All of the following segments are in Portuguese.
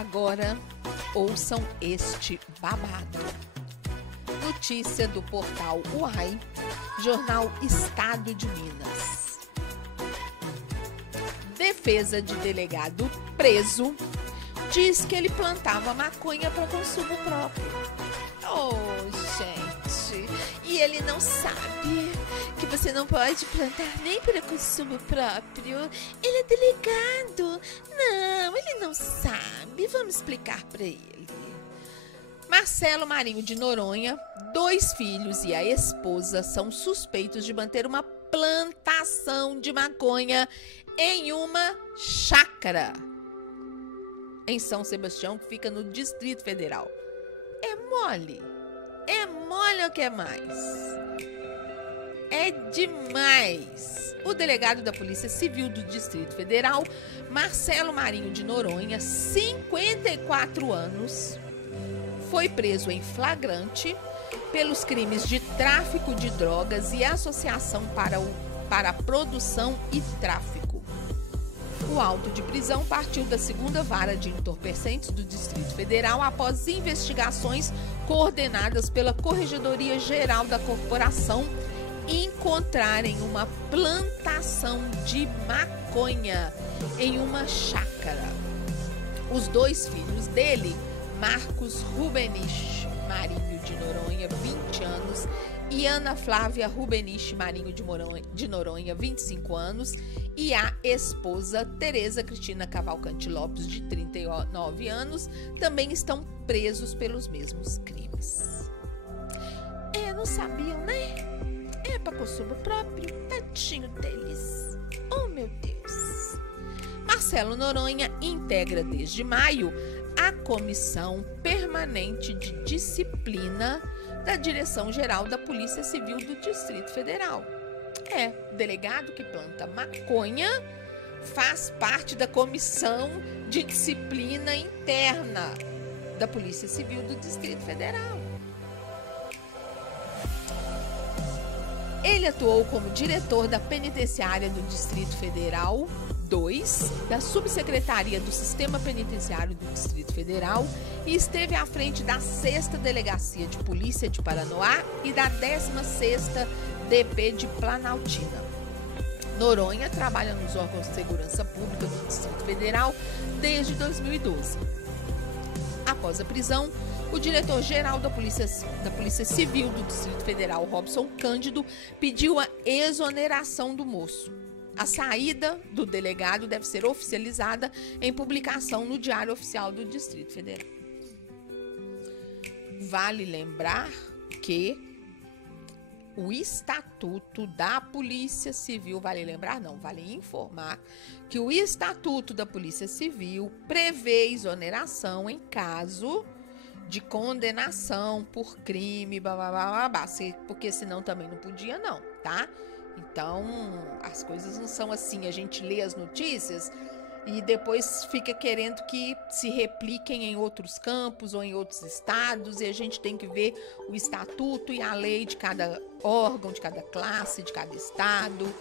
Agora, ouçam este babado. Notícia do portal UAI, jornal Estado de Minas. Defesa de delegado preso diz que ele plantava maconha para consumo próprio. Oh, gente, e ele não sabe que você não pode plantar nem para consumo próprio. Ele é delegado. Não, ele não sabe. Vamos explicar para ele. Marcelo Marinho de Noronha, 2 filhos e a esposa são suspeitos de manter uma plantação de maconha em uma chácara em São Sebastião, que fica no Distrito Federal. É mole o que é mais? É demais. O delegado da Polícia Civil do Distrito Federal, Marcelo Marinho de Noronha, 54 anos, foi preso em flagrante pelos crimes de tráfico de drogas e associação para produção e tráfico. O auto de prisão partiu da 2ª Vara de Entorpecentes do Distrito Federal após investigações coordenadas pela Corregedoria Geral da Corporação encontrarem uma plantação de maconha em uma chácara. Os 2 filhos dele, Marcos Rubenich Marinho de Noronha, 20 anos, e Ana Flávia Rubenich Marinho de Noronha, 25 anos, e a esposa Tereza Cristina Cavalcante Lopes, de 39 anos, também estão presos pelos mesmos crimes. Não sabiam, né? É para consumo próprio, tadinho deles. Oh, meu Deus. Marcelo Noronha integra desde maio a Comissão Permanente de Disciplina da Direção-Geral da Polícia Civil do Distrito Federal. Delegado que planta maconha faz parte da Comissão de Disciplina Interna da Polícia Civil do Distrito Federal. Ele atuou como diretor da Penitenciária do Distrito Federal 2, da Subsecretaria do Sistema Penitenciário do Distrito Federal e esteve à frente da 6ª Delegacia de Polícia de Paranoá e da 16ª DP de Planaltina. Noronha trabalha nos órgãos de segurança pública do Distrito Federal desde 2012. Após a prisão, o diretor-geral da Polícia Civil do Distrito Federal, Robson Cândido, pediu a exoneração do moço. A saída do delegado deve ser oficializada em publicação no Diário Oficial do Distrito Federal. Vale lembrar que o Estatuto da Polícia Civil, vale informar que o Estatuto da Polícia Civil prevê exoneração em caso de condenação por crime, porque senão também não podia não, tá? Então, as coisas não são assim, a gente lê as notícias e depois fica querendo que se repliquem em outros campos ou em outros estados, e a gente tem que ver o estatuto e a lei de cada órgão, de cada classe, de cada estado.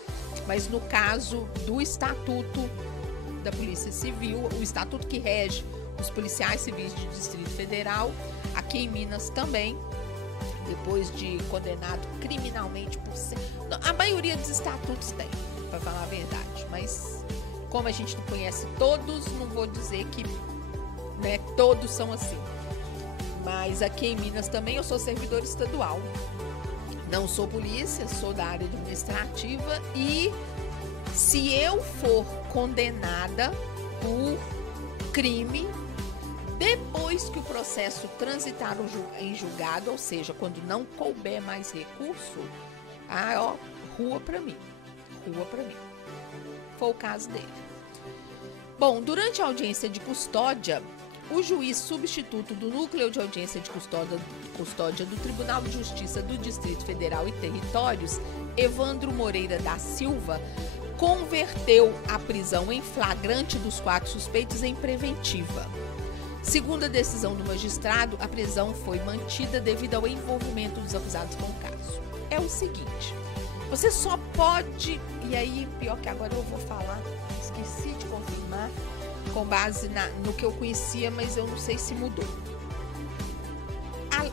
Mas no caso do Estatuto da Polícia Civil, o estatuto que rege os policiais civis do Distrito Federal, aqui em Minas também, depois de condenado criminalmente por ser... A maioria dos estatutos tem, para falar a verdade, mas como a gente não conhece todos, não vou dizer que, né, todos são assim. Mas aqui em Minas também eu sou servidor estadual, não sou polícia, sou da área administrativa, e se eu for condenada por crime, depois que o processo transitar em julgado, ou seja, quando não couber mais recurso, rua pra mim. Foi o caso dele. Bom, durante a audiência de custódia, o juiz substituto do Núcleo de Audiência de Custódia do Tribunal de Justiça do Distrito Federal e Territórios, Evandro Moreira da Silva, converteu a prisão em flagrante dos 4 suspeitos em preventiva. Segundo a decisão do magistrado, a prisão foi mantida devido ao envolvimento dos acusados com o caso. É o seguinte, você só pode, e aí pior que agora eu vou falar, esqueci de confirmar, com base no que eu conhecia, mas eu não sei se mudou.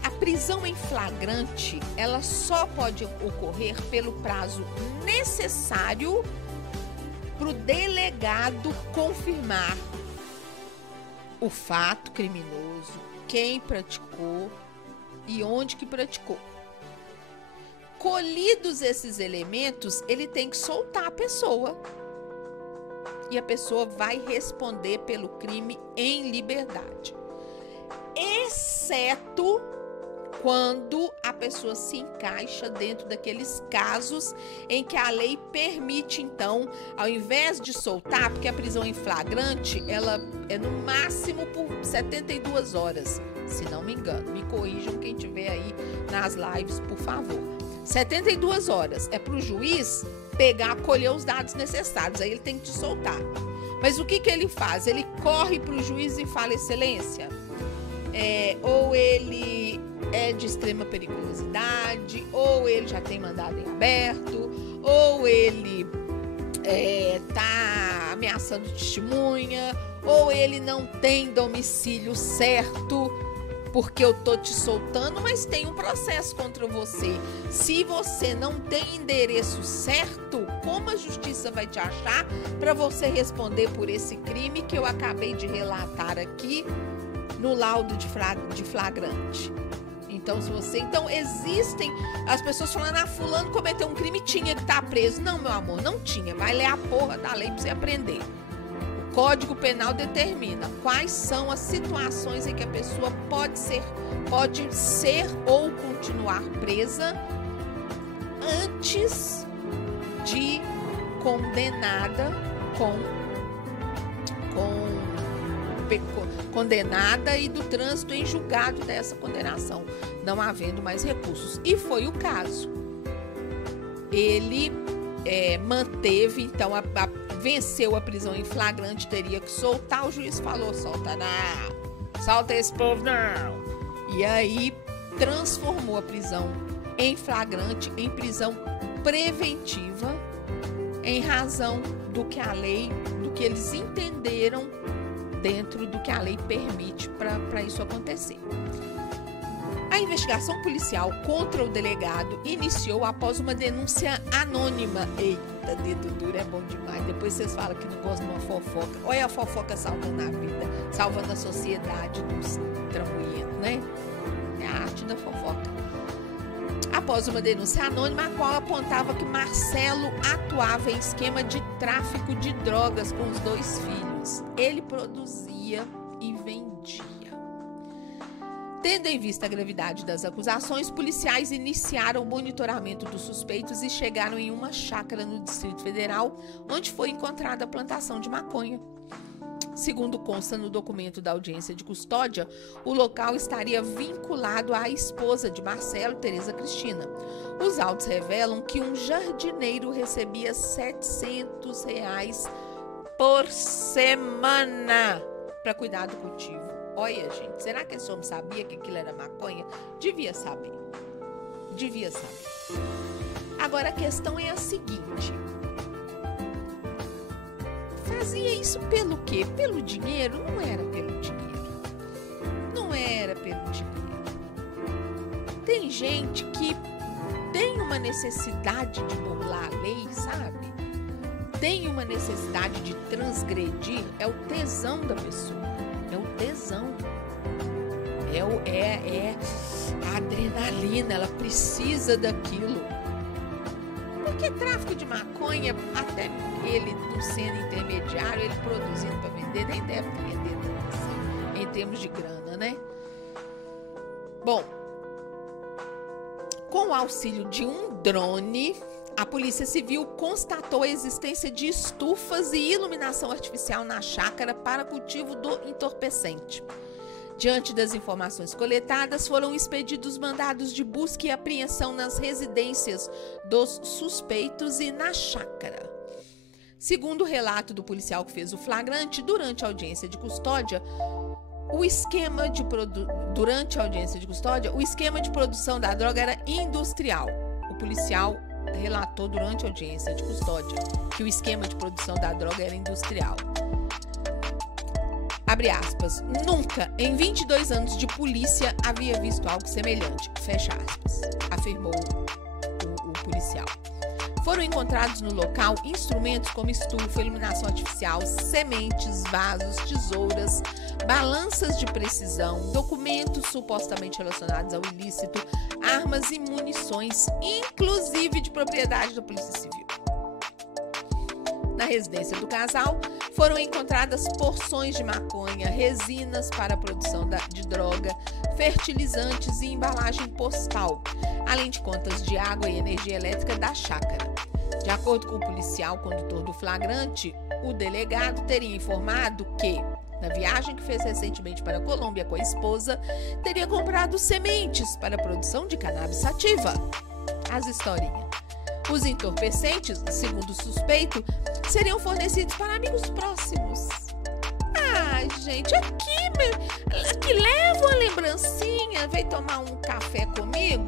A prisão em flagrante, ela só pode ocorrer pelo prazo necessário para o delegado confirmar o fato criminoso, quem praticou e onde que praticou. Colhidos esses elementos, ele tem que soltar a pessoa. E a pessoa vai responder pelo crime em liberdade. Exceto quando a pessoa se encaixa dentro daqueles casos em que a lei permite, então, ao invés de soltar, porque a prisão em flagrante, ela é no máximo por 72 horas, se não me engano. Me corrijam quem tiver aí nas lives, por favor. 72 horas é para o juiz pegar, colher os dados necessários, aí ele tem que te soltar. Mas o que ele faz? Ele corre para o juiz e fala: excelência, ou ele é de extrema periculosidade, ou ele já tem mandado em aberto, ou ele tá ameaçando testemunha, ou ele não tem domicílio certo, porque eu tô te soltando, mas tem um processo contra você. Se você não tem endereço certo, como a justiça vai te achar para você responder por esse crime que eu acabei de relatar aqui no laudo de flagrante? Então, existem as pessoas falando: fulano cometeu um crime, tinha que estar preso. Não, meu amor, não tinha. Vai ler a porra da lei para você aprender. O Código Penal determina quais são as situações em que a pessoa pode ser ou continuar presa antes de condenada condenada e do trânsito em julgado dessa condenação, não havendo mais recursos. E foi o caso. Ele manteve, então, venceu a prisão em flagrante, teria que soltar. O juiz falou: solta não, solta esse povo não. E aí transformou a prisão em flagrante em prisão preventiva, em razão do que a lei, do que eles entenderam dentro do que a lei permite para isso acontecer. A investigação policial contra o delegado iniciou após uma denúncia anônima. Eita, dedo duro é bom demais. Depois vocês falam que não gostam de uma fofoca. Olha a fofoca salvando a vida, salvando a sociedade dos tramulhentos, né? É a arte da fofoca. Após uma denúncia anônima, a qual apontava que Marcelo atuava em esquema de tráfico de drogas com os 2 filhos. Ele produzia e vendia. Tendo em vista a gravidade das acusações, policiais iniciaram o monitoramento dos suspeitos e chegaram em uma chácara no Distrito Federal, onde foi encontrada a plantação de maconha. Segundo consta no documento da audiência de custódia, o local estaria vinculado à esposa de Marcelo, Tereza Cristina. Os autos revelam que um jardineiro recebia R$700 por semana para cuidar do cultivo. Olha, gente, será que esse homem sabia que aquilo era maconha? Devia saber. Devia saber. Agora, a questão é a seguinte: fazia isso pelo quê? Pelo dinheiro? Não era pelo dinheiro. Não era pelo dinheiro. Tem gente que tem uma necessidade de burlar a lei, sabe? Tem uma necessidade de transgredir. É o tesão da pessoa. É o tesão. É a adrenalina. Ela precisa daquilo. Porque tráfico de maconha, até ele não sendo intermediário, ele produzindo para vender, nem deve vender tanto assim, em termos de grana, né? Bom, com o auxílio de um drone, a Polícia Civil constatou a existência de estufas e iluminação artificial na chácara para cultivo do entorpecente. Diante das informações coletadas, foram expedidos mandados de busca e apreensão nas residências dos suspeitos e na chácara. Segundo o relato do policial que fez o flagrante, durante a audiência de custódia, o esquema de produção da droga era industrial. O policial relatou durante a audiência de custódia que o esquema de produção da droga era industrial. abre aspas, nunca em 22 anos de polícia havia visto algo semelhante, fecha aspas, afirmou o policial. Foram encontrados no local instrumentos como estufa, iluminação artificial, sementes, vasos, tesouras, balanças de precisão, documentos supostamente relacionados ao ilícito, armas e munições, inclusive de propriedade da Polícia Civil. Na residência do casal, foram encontradas porções de maconha, resinas para a produção de droga, fertilizantes e embalagem postal, além de contas de água e energia elétrica da chácara. De acordo com o policial condutor do flagrante, o delegado teria informado que, na viagem que fez recentemente para a Colômbia com a esposa, teria comprado sementes para a produção de cannabis sativa. As historinhas. Os entorpecentes, segundo o suspeito, seriam fornecidos para amigos próximos. Ai, gente, aqui leva uma lembrancinha, vem tomar um café comigo.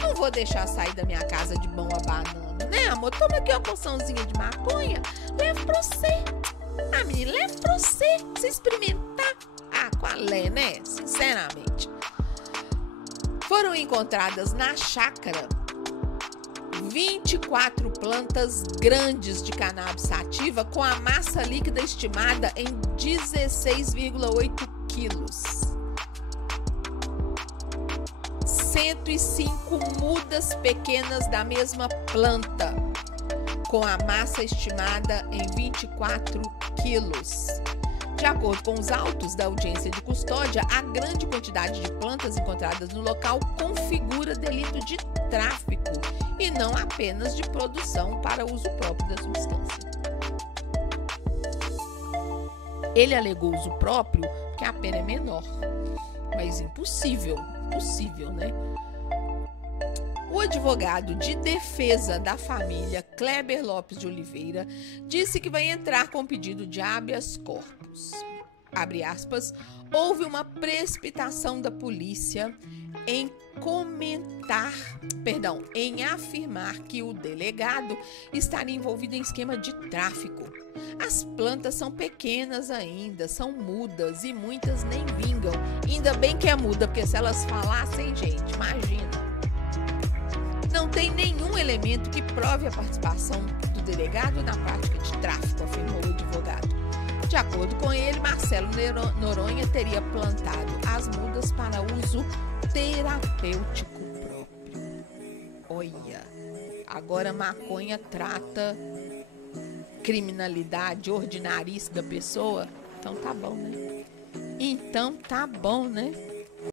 Não vou deixar sair da minha casa de mão abanando, né, amor? Toma aqui uma porçãozinha de maconha, leva pra você. Ah, menina, leva pra você experimentar. Ah, qual é, né? Sinceramente. Foram encontradas na chácara 24 plantas grandes de cannabis sativa com a massa líquida estimada em 16,8 quilos. 105 mudas pequenas da mesma planta, com a massa estimada em 24 quilos. De acordo com os autos da audiência de custódia, a grande quantidade de plantas encontradas no local configura delito de tráfico e não apenas de produção para uso próprio da substância. Ele alegou uso próprio porque a pena é menor, mas impossível, né? O advogado de defesa da família, Kleber Lopes de Oliveira, disse que vai entrar com pedido de habeas corpus. Abre aspas, houve uma precipitação da polícia em afirmar que o delegado estaria envolvido em esquema de tráfico. As plantas são pequenas ainda, são mudas e muitas nem vingam. Ainda bem que é muda, porque se elas falassem, gente, imagina. Não tem nenhum elemento que prove a participação do delegado na prática de tráfico, afirmou o advogado. De acordo com ele, Marcelo Noronha teria plantado as mudas para uso terapêutico próprio. Olha, agora maconha trata criminalidade ordinarice da pessoa? Então tá bom, né?